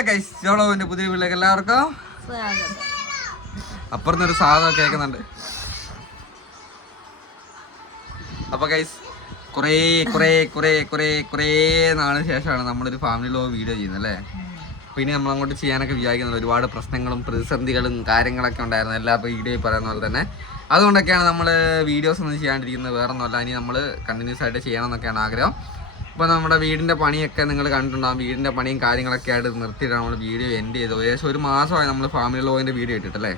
Hello guys ജോളോവിന്റെ പുതിയ വീട്ടിലേക്ക് എല്ലാവർക്കും സ്വാഗതം. അപ്പുറത്തൊരു സാധനം കേൾക്കുന്നുണ്ട്. അപ്പൊ ഗൈസ് കുറേ കുറേ കുറേ കുറേ കുറേ നാളിന് ശേഷമാണ് നമ്മളൊരു ഫാമിലി ലോ വീഡിയോ ചെയ്യുന്നത് അല്ലേ? പിന്നെ നമ്മൾ അങ്ങോട്ട് ചെയ്യാനൊക്കെ വിചാരിക്കുന്നുണ്ട്. ഒരുപാട് പ്രശ്നങ്ങളും പ്രതിസന്ധികളും കാര്യങ്ങളൊക്കെ ഉണ്ടായിരുന്നു. എല്ലാ വീഡിയോയിൽ പറയുന്ന പോലെ തന്നെ. അതുകൊണ്ടൊക്കെയാണ് നമ്മൾ വീഡിയോസ് ഒന്നും ചെയ്യാണ്ടിരിക്കുന്നത്. വേറെ ഒന്നുമല്ല ഇനി നമ്മൾ കണ്ടിന്യൂസ് ആയിട്ട് ചെയ്യണം എന്നൊക്കെയാണ് ആഗ്രഹം. ഇപ്പോൾ നമ്മുടെ വീടിന്റെ പണിയൊക്കെ നിങ്ങൾ കണ്ടിട്ടുണ്ടാകും വീടിന്റെ പണിയും കാര്യങ്ങളൊക്കെ ആയിട്ട് നിർത്തിയിട്ടാണ് നമ്മൾ വീഡിയോ എൻഡ് ചെയ്തത്. ഏകദേശം ഒരു മാസമായി നമ്മൾ ഫാമിലി ലോകിന്റെ വീഡിയോ ഇട്ടിട്ടല്ലേ?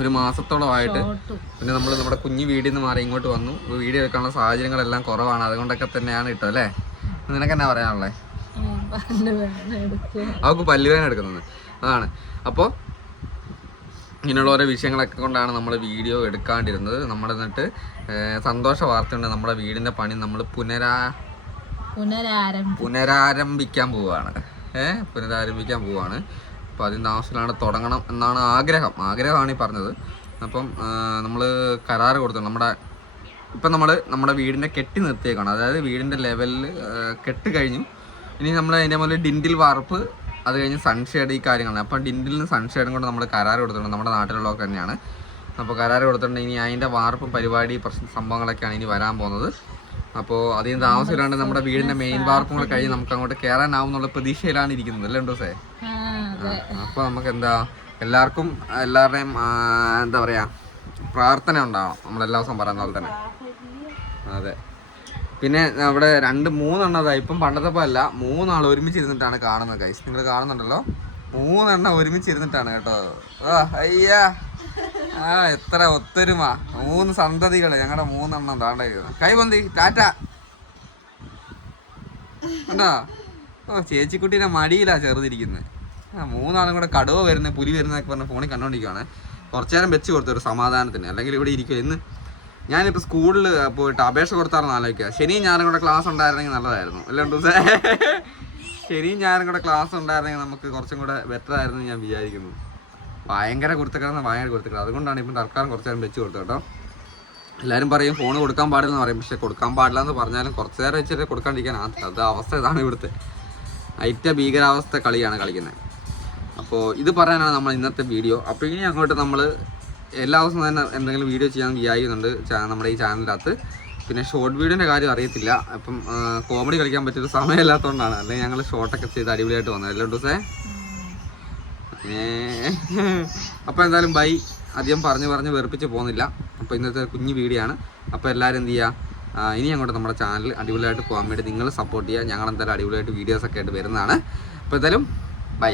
ഒരു മാസത്തോളം ആയിട്ട്. പിന്നെ നമ്മൾ നമ്മുടെ കുഞ്ഞു വീടിൽ നിന്ന് മാറി ഇങ്ങോട്ട് വന്നു. വീഡിയോ എടുക്കാനുള്ള സാഹചര്യങ്ങളെല്ലാം കുറവാണ്. അതുകൊണ്ടൊക്കെ തന്നെയാണ് ഇട്ടോ അല്ലേ? നിനക്ക് എന്നാ പറയാനുള്ളത് അവക്ക് അവൾക്ക് പല്ലുവേന എടുക്കുന്നത് അതാണ്. അപ്പോൾ ഇങ്ങനെയുള്ള ഓരോ വിഷയങ്ങളൊക്കെ കൊണ്ടാണ് നമ്മൾ വീഡിയോ എടുക്കാണ്ടിരുന്നത്. നമ്മൾ എന്നിട്ട് സന്തോഷ വാർത്തയുണ്ട്. നമ്മുടെ വീടിന്റെ പണി നമ്മൾ പുനരാ പുനരാരംഭിക്കാൻ പോവാണ്. ഏഹ് പുനരാരംഭിക്കാൻ പോവാണ്. അപ്പോൾ അതിന് ആവശ്യത്തിലാണ് തുടങ്ങണം എന്നാണ് ആഗ്രഹം. ആഗ്രഹമാണ് ഈ പറഞ്ഞത്. അപ്പം നമ്മൾ കരാറ് കൊടുത്തു. നമ്മുടെ ഇപ്പം നമ്മൾ നമ്മുടെ വീടിന്റെ കെട്ടി നിർത്തിയേക്കാണ്. അതായത് വീടിന്റെ ലെവലിൽ കെട്ട് കഴിഞ്ഞു. ഇനി നമ്മൾ അതിന്റെ മുതൽ ഡിൻഡിൽ വാർപ്പ് അത് കഴിഞ്ഞ് സൺഷെയ്ഡ് ഈ കാര്യങ്ങളാണ്. അപ്പം ഡിൻഡിലിന് സൺഷെയ്ഡും കൊണ്ട് നമ്മൾ കരാർ കൊടുത്തിട്ടുണ്ട്. നമ്മുടെ നാട്ടിലുള്ളതൊക്കെ തന്നെയാണ്. അപ്പോൾ കരാർ കൊടുത്തിട്ടുണ്ട്. ഇനി അതിന്റെ വാർപ്പും പരിപാടി പ്രശ്ന സംഭവങ്ങളൊക്കെയാണ് ഇനി വരാൻ പോകുന്നത്. അപ്പോൾ അതിന് താമസമില്ലാണ്ട് നമ്മുടെ വീടിന്റെ മെയിൻ പാർക്കും കൂടെ കഴിഞ്ഞ് നമുക്ക് അങ്ങോട്ട് കയറാനാവും എന്നുള്ള പ്രതീക്ഷയിലാണ് ഇരിക്കുന്നത്. അല്ലേ ഉണ്ടോസേ അപ്പൊ അപ്പോൾ നമുക്ക് എന്താ എല്ലാവർക്കും എല്ലാവരുടെയും എന്താ പറയാ പ്രാർത്ഥന ഉണ്ടാവണം. നമ്മളെല്ലാ ദിവസവും പറയുന്ന പോലെ തന്നെ. അതെ. പിന്നെ അവിടെ രണ്ട് മൂന്നെണ്ണതായി ഇപ്പം പണ്ടത്തെ പോലെ അല്ല മൂന്നാൾ ഒരുമിച്ച് ഇരുന്നിട്ടാണ് കാണുന്നത് ഗൈസ് നിങ്ങൾ കാണുന്നുണ്ടല്ലോ? മൂന്നെണ്ണം ഒരുമിച്ച് ഇരുന്നിട്ടാണ് കേട്ടോ. ആ അയ്യാ. ആ എത്ര ഒത്തൊരുമ. മൂന്ന് സന്തതികൾ ഞങ്ങളുടെ മൂന്നെണ്ണം താണ്ടായിരുന്നു കൈപൊന്തി ടാറ്റ. ഓ ചേച്ചിക്കുട്ടീനെ മടിയിലാ ചെറുതിരിക്കുന്നത് ആ മൂന്നാളും കൂടെ കടുവ വരുന്ന പുലി വരുന്നതൊക്കെ പറഞ്ഞ ഫോണിൽ കണ്ടോണ്ടിരിക്കുവാണ്. കുറച്ചു നേരം വെച്ച് കൊടുത്തു ഒരു സമാധാനത്തിന്. അല്ലെങ്കിൽ ഇവിടെ ഇരിക്കും ഇന്ന് ഞാനിപ്പോൾ സ്കൂളിൽ പോയിട്ട് അപേക്ഷ കൊടുത്താറെന്ന് ആലോചിക്കുക ശനിയും ഞാനും കൂടെ ക്ലാസ് ഉണ്ടായിരുന്നെങ്കിൽ നല്ലതായിരുന്നു. അല്ലേ ശനിയും ഞാനും കൂടെ ക്ലാസ് ഉണ്ടായിരുന്നെങ്കിൽ നമുക്ക് കുറച്ചും കൂടെ ബെറ്റർ ആയിരുന്നു ഞാൻ വിചാരിക്കുന്നു. ഭയങ്കര കുരുത്തക്കാരെന്ന് ഭയങ്കര കുരുത്തക്കാർ അതുകൊണ്ടാണ് ഇപ്പം തൽക്കാലം കുറച്ച് നേരം വെച്ച് കൊടുത്തത് കേട്ടോ. എല്ലാവരും പറയും ഫോൺ കൊടുക്കാൻ പാടില്ല എന്ന് പറയും. പക്ഷെ കൊടുക്കാൻ പാടില്ല എന്ന് പറഞ്ഞാലും കുറച്ച് നേരം വെച്ചിട്ട് കൊടുക്കാണ്ടിരിക്കാൻ അത് അവസ്ഥ ഇതാണ് ഇവിടുത്തെ. ഐറ്റ ഭീകരാവസ്ഥ കളിയാണ് കളിക്കുന്നത്. അപ്പോൾ ഇത് പറയാനാണ് നമ്മൾ ഇന്നത്തെ വീഡിയോ അപ്പോൾ ഇനി അങ്ങോട്ട് നമ്മൾ എല്ലാ ദിവസവും തന്നെ എന്തെങ്കിലും വീഡിയോ ചെയ്യാൻ വിചാരിക്കുന്നുണ്ട് നമ്മുടെ ഈ ചാനലിനകത്ത് പിന്നെ ഷോർട്ട് വീഡിയോന്റെ കാര്യം അറിയത്തില്ല. അപ്പം കോമഡി കളിക്കാൻ പറ്റിയൊരു സമയമില്ലാത്തതുകൊണ്ടാണ് അല്ലെങ്കിൽ ഞങ്ങൾ ഷോർട്ടൊക്കെ ചെയ്ത് അടിപൊളിയായിട്ട് വന്നത്. അല്ലേ ദിവസേ അപ്പോൾ എന്തായാലും ബൈ. അധികം പറഞ്ഞ് പറഞ്ഞ് വെറുപ്പിച്ച് പോകുന്നില്ല. അപ്പോൾ ഇന്നത്തെ കുഞ്ഞു വീഡിയോ ആണ്. അപ്പോൾ എല്ലാവരും എന്ത് ചെയ്യുക ഇനി അങ്ങോട്ട് നമ്മുടെ ചാനൽ അടിപൊളിയായിട്ട് പോകാൻ വേണ്ടി നിങ്ങൾ സപ്പോർട്ട് ചെയ്യുക ഞങ്ങൾ എന്തായാലും അടിപൊളിയായിട്ട് വീഡിയോസൊക്കെ ആയിട്ട് വരുന്നതാണ്. അപ്പോൾ എന്തായാലും ബൈ